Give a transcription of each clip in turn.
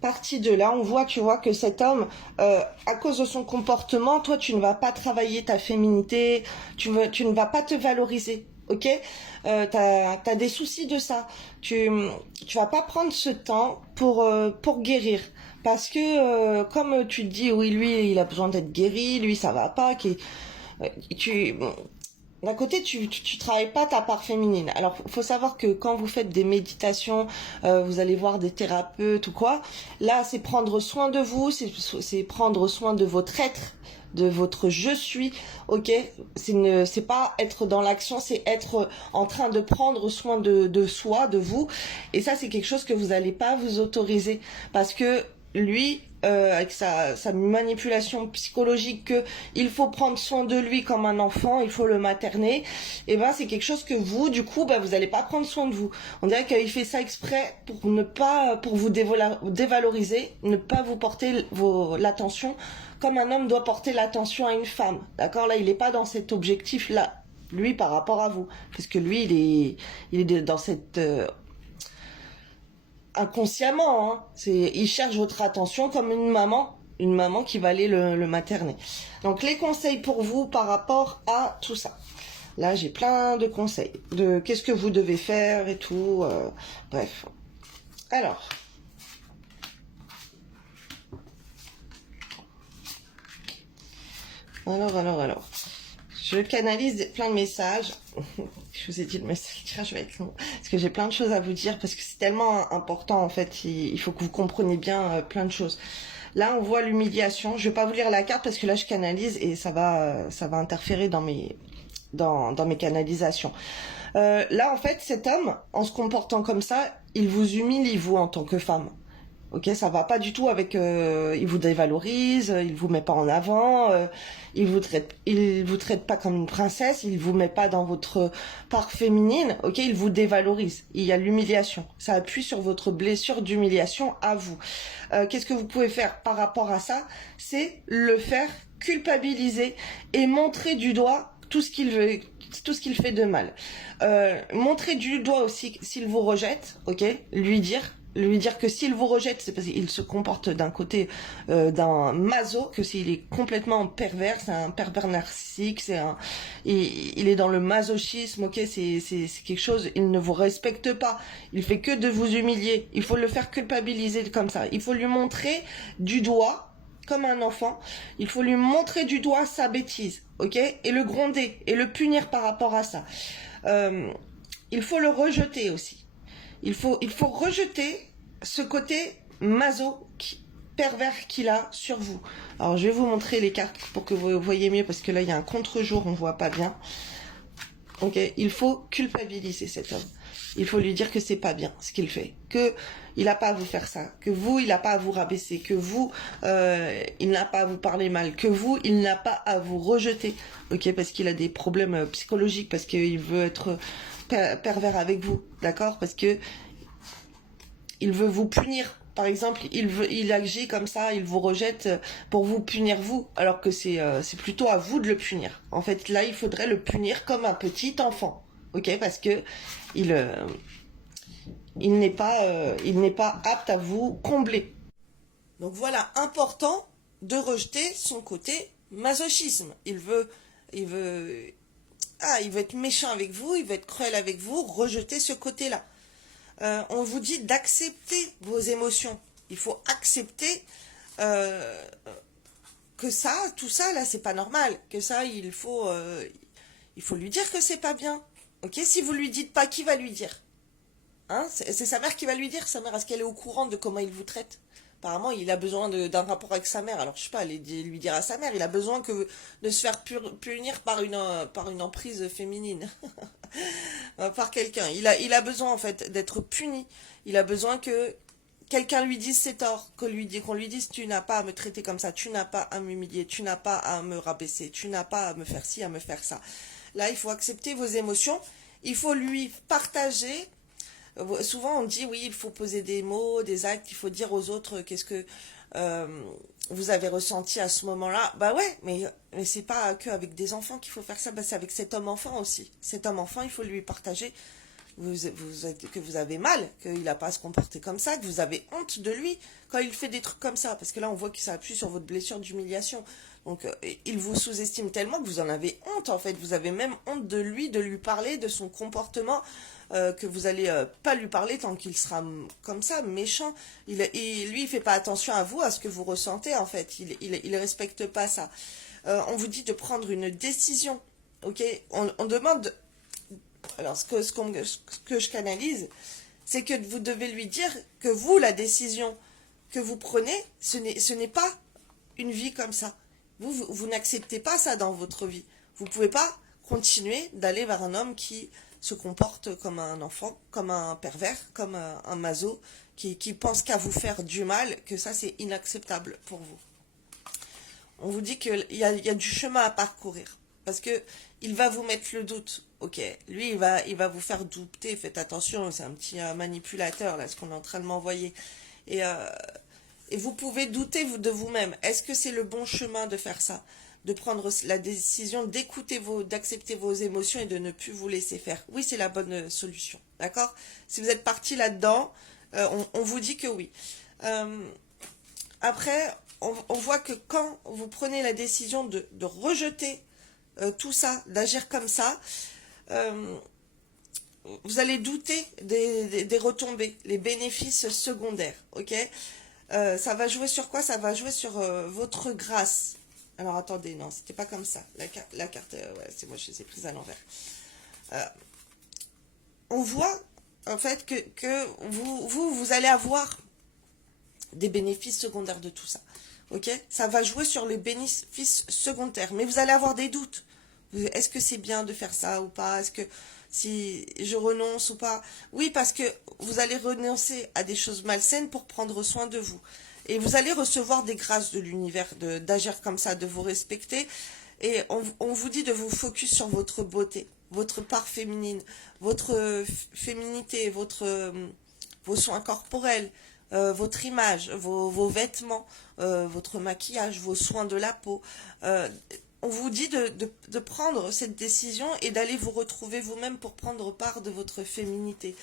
partie de là, on voit, tu vois, que cet homme, à cause de son comportement, toi, tu ne vas pas travailler ta féminité, tu ne vas pas te valoriser, ok? T'as des soucis de ça. Tu vas pas prendre ce temps pour guérir. Parce que, comme tu te dis, oui, lui, il a besoin d'être guéri, lui, ça va pas, tu, d'un côté, tu travailles pas ta part féminine. Alors, faut savoir que quand vous faites des méditations, vous allez voir des thérapeutes ou quoi, là, c'est prendre soin de vous, c'est prendre soin de votre être, de votre je suis, ok? C'est pas être dans l'action, c'est être en train de prendre soin de soi, de vous. Et ça, c'est quelque chose que vous n'allez pas vous autoriser. Parce que lui, avec sa manipulation psychologique, que il faut prendre soin de lui comme un enfant, il faut le materner, et ben c'est quelque chose que vous, du coup, ben, vous allez pas prendre soin de vous. On dirait qu'il fait ça exprès pour ne pas, pour vous dévaloriser, ne pas vous porter l'attention comme un homme doit porter l'attention à une femme. D'accord? Là, il est pas dans cet objectif-là, lui, par rapport à vous. Parce que lui, il est dans cette, inconsciemment, hein. Il cherche votre attention comme une maman qui va aller le materner. Donc les conseils pour vous par rapport à tout ça. Là, j'ai plein de conseils de qu'est-ce que vous devez faire et tout. Bref. Alors. Alors. Je canalise plein de messages. Je vous ai dit le message tirage va être long. Parce que j'ai plein de choses à vous dire. Parce que c'est tellement important en fait. Il faut que vous compreniez bien plein de choses. Là, on voit l'humiliation. Je vais pas vous lire la carte parce que là, je canalise et ça va interférer dans mes canalisations. Là, en fait, cet homme, en se comportant comme ça, il vous humilie, vous, en tant que femme. Ok, ça va pas du tout avec. Il vous dévalorise, il vous met pas en avant, il vous traite pas comme une princesse, il vous met pas dans votre part féminine. Ok, il vous dévalorise. Il y a l'humiliation. Ça appuie sur votre blessure d'humiliation à vous. Qu'est-ce que vous pouvez faire par rapport à ça? C'est le faire culpabiliser et montrer du doigt tout ce qu'il veut, tout ce qu'il fait de mal. Montrer du doigt aussi s'il vous rejette. Ok, lui dire que s'il vous rejette, c'est parce qu'il se comporte d'un côté d'un maso, que s'il est complètement pervers, c'est un pervers narcissique, il est dans le masochisme, ok, c'est quelque chose, il ne vous respecte pas, il fait que de vous humilier, il faut le faire culpabiliser comme ça, il faut lui montrer du doigt, comme un enfant, il faut lui montrer du doigt sa bêtise, ok, et le gronder, et le punir par rapport à ça. Il faut le rejeter aussi. Il faut rejeter ce côté pervers qu'il a sur vous. Alors, je vais vous montrer les cartes pour que vous voyez mieux, parce que là, il y a un contre-jour, on voit pas bien. Ok, il faut culpabiliser cet homme. Il faut lui dire que c'est pas bien ce qu'il fait, que il n'a pas à vous faire ça, que vous, il n'a pas à vous rabaisser, que vous, il n'a pas à vous parler mal, que vous, il n'a pas à vous rejeter. Ok, parce qu'il a des problèmes psychologiques, parce qu'il veut être pervers avec vous, d'accord? Parce que il veut vous punir. Par exemple, il agit comme ça, il vous rejette pour vous punir vous, alors que c'est plutôt à vous de le punir. En fait, là, il faudrait le punir comme un petit enfant, ok? Parce que il n'est pas apte à vous combler. Donc voilà, important de rejeter son côté masochisme. Il veut être méchant avec vous, il veut être cruel avec vous, rejetez ce côté-là. On vous dit d'accepter vos émotions. Il faut accepter que ça, tout ça, là, c'est pas normal. Que ça, il faut lui dire que c'est pas bien. Ok, si vous lui dites pas, qui va lui dire? Hein, c'est sa mère qui va lui dire. Sa mère, est-ce qu'elle est au courant de comment il vous traite? Apparemment, il a besoin d'un rapport avec sa mère. Alors, je sais pas, lui dire à sa mère, il a besoin de se faire punir par une emprise féminine. Par quelqu'un. Il a besoin, en fait, d'être puni. Il a besoin que quelqu'un lui dise c'est tort, qu'on lui dise tu n'as pas à me traiter comme ça, tu n'as pas à m'humilier, tu n'as pas à me rabaisser, tu n'as pas à me faire ci, à me faire ça. Là, il faut accepter vos émotions. Il faut lui partager. Souvent on dit oui, il faut poser des mots, des actes, il faut dire aux autres qu'est-ce que vous avez ressenti à ce moment-là. Bah ouais, mais c'est pas que avec des enfants qu'il faut faire ça, bah c'est avec cet homme enfant aussi. Cet homme enfant, il faut lui partager que vous avez mal, qu'il n'a pas à se comporter comme ça, que vous avez honte de lui quand il fait des trucs comme ça. Parce que là, on voit que ça appuie sur votre blessure d'humiliation. Donc, il vous sous-estime tellement que vous en avez honte, en fait. Vous avez même honte de lui parler, de son comportement, que vous allez pas lui parler tant qu'il sera comme ça, méchant. Lui, il fait pas attention à vous, à ce que vous ressentez, en fait. Il respecte pas ça. On vous dit de prendre une décision, ok? On demande... Alors, ce que je canalise, c'est que vous devez lui dire que vous, la décision que vous prenez, ce n'est pas une vie comme ça. Vous n'acceptez pas ça dans votre vie. Vous ne pouvez pas continuer d'aller vers un homme qui se comporte comme un enfant, comme un pervers, comme un maso, qui pense qu'à vous faire du mal, que ça c'est inacceptable pour vous. On vous dit qu'il y a du chemin à parcourir. Parce que il va vous mettre le doute. Ok, lui il va vous faire douter. Faites attention, c'est un petit manipulateur là, ce qu'on est en train de m'envoyer. Et vous pouvez douter de vous-même. Est-ce que c'est le bon chemin de faire ça? De prendre la décision d'accepter vos émotions et de ne plus vous laisser faire. Oui, c'est la bonne solution. D'accord? Si vous êtes parti là-dedans, on vous dit que oui. Après, on voit que quand vous prenez la décision de rejeter tout ça, d'agir comme ça, vous allez douter des retombées, les bénéfices secondaires, ok? Ça va jouer sur quoi? Ça va jouer sur votre grâce. Alors attendez, non, c'était pas comme ça. La carte, ouais, c'est moi, je les ai prises à l'envers. On voit en fait que vous allez avoir des bénéfices secondaires de tout ça. Ok? Ça va jouer sur les bénéfices secondaires, mais vous allez avoir des doutes. Est-ce que c'est bien de faire ça ou pas? Est-ce que si je renonce ou pas? Oui, parce que vous allez renoncer à des choses malsaines pour prendre soin de vous. Et vous allez recevoir des grâces de l'univers, d'agir comme ça, de vous respecter. Et on vous dit de vous focus sur votre beauté, votre part féminine, votre féminité, vos soins corporels, votre image, vos vêtements, votre maquillage, vos soins de la peau. On vous dit de prendre cette décision et d'aller vous retrouver vous-même pour prendre part de votre féminité.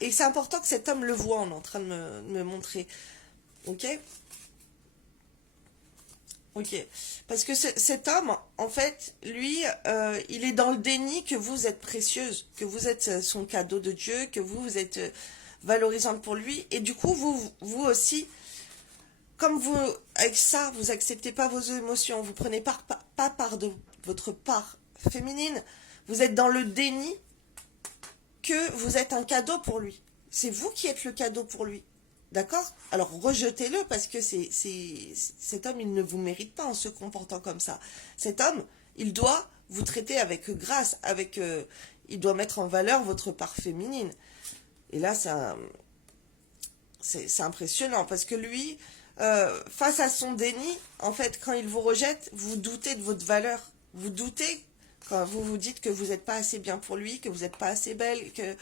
Et c'est important que cet homme le voit, on est en train de me montrer. Ok? Ok. Parce que cet homme, en fait, lui, il est dans le déni que vous êtes précieuse, que vous êtes son cadeau de Dieu, que vous êtes valorisante pour lui. Et du coup, vous aussi, comme vous, avec ça, vous acceptez pas vos émotions, vous prenez pas part de votre part féminine, vous êtes dans le déni que vous êtes un cadeau pour lui. C'est vous qui êtes le cadeau pour lui. D'accord? Alors rejetez-le parce que cet homme, il ne vous mérite pas en se comportant comme ça. Cet homme, il doit vous traiter avec grâce, il doit mettre en valeur votre part féminine. Et là, c'est impressionnant parce que lui, face à son déni, en fait, quand il vous rejette, vous doutez de votre valeur. Vous doutez quand vous vous dites que vous n'êtes pas assez bien pour lui, que vous n'êtes pas assez belle, que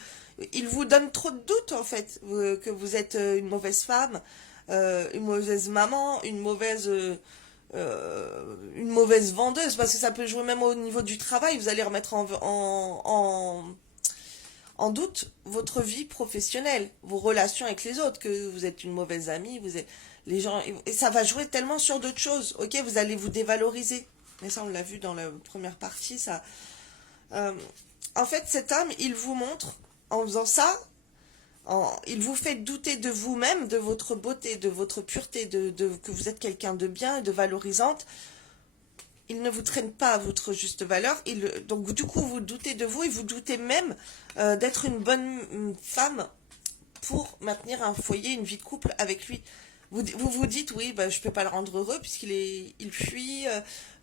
il vous donne trop de doutes en fait, que vous êtes une mauvaise femme, une mauvaise maman, une mauvaise vendeuse, parce que ça peut jouer même au niveau du travail. Vous allez remettre en doute votre vie professionnelle, vos relations avec les autres, que vous êtes une mauvaise amie, les gens, et ça va jouer tellement sur d'autres choses. Ok, vous allez vous dévaloriser. Mais ça, on l'a vu dans la première partie, ça. En fait, cet homme, il vous montre, en faisant ça, il vous fait douter de vous-même, de votre beauté, de votre pureté, que vous êtes quelqu'un de bien et de valorisante. Il ne vous traîne pas à votre juste valeur. Donc, du coup, vous doutez de vous et vous doutez même d'être une bonne femme pour maintenir un foyer, une vie de couple avec lui. Vous dites, oui, bah, je peux pas le rendre heureux il fuit.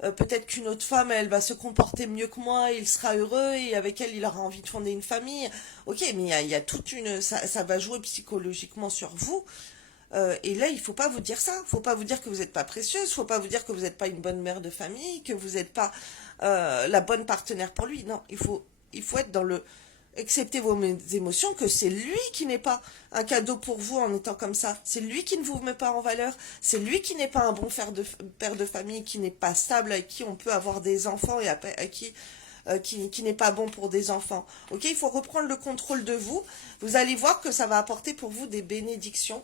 Peut-être qu'une autre femme, elle va se comporter mieux que moi, il sera heureux et avec elle, il aura envie de fonder une famille. Ok, mais il y a toute ça va jouer psychologiquement sur vous. Et là, il faut pas vous dire ça. Faut pas vous dire que vous n'êtes pas précieuse. Faut pas vous dire que vous n'êtes pas une bonne mère de famille, que vous n'êtes pas la bonne partenaire pour lui. Non, il faut être dans le acceptez vos émotions, que c'est lui qui n'est pas un cadeau pour vous en étant comme ça. C'est lui qui ne vous met pas en valeur. C'est lui qui n'est pas un bon père de famille, qui n'est pas stable, avec qui on peut avoir des enfants et à qui qui n'est pas bon pour des enfants. Ok, il faut reprendre le contrôle de vous. Vous allez voir que ça va apporter pour vous des bénédictions.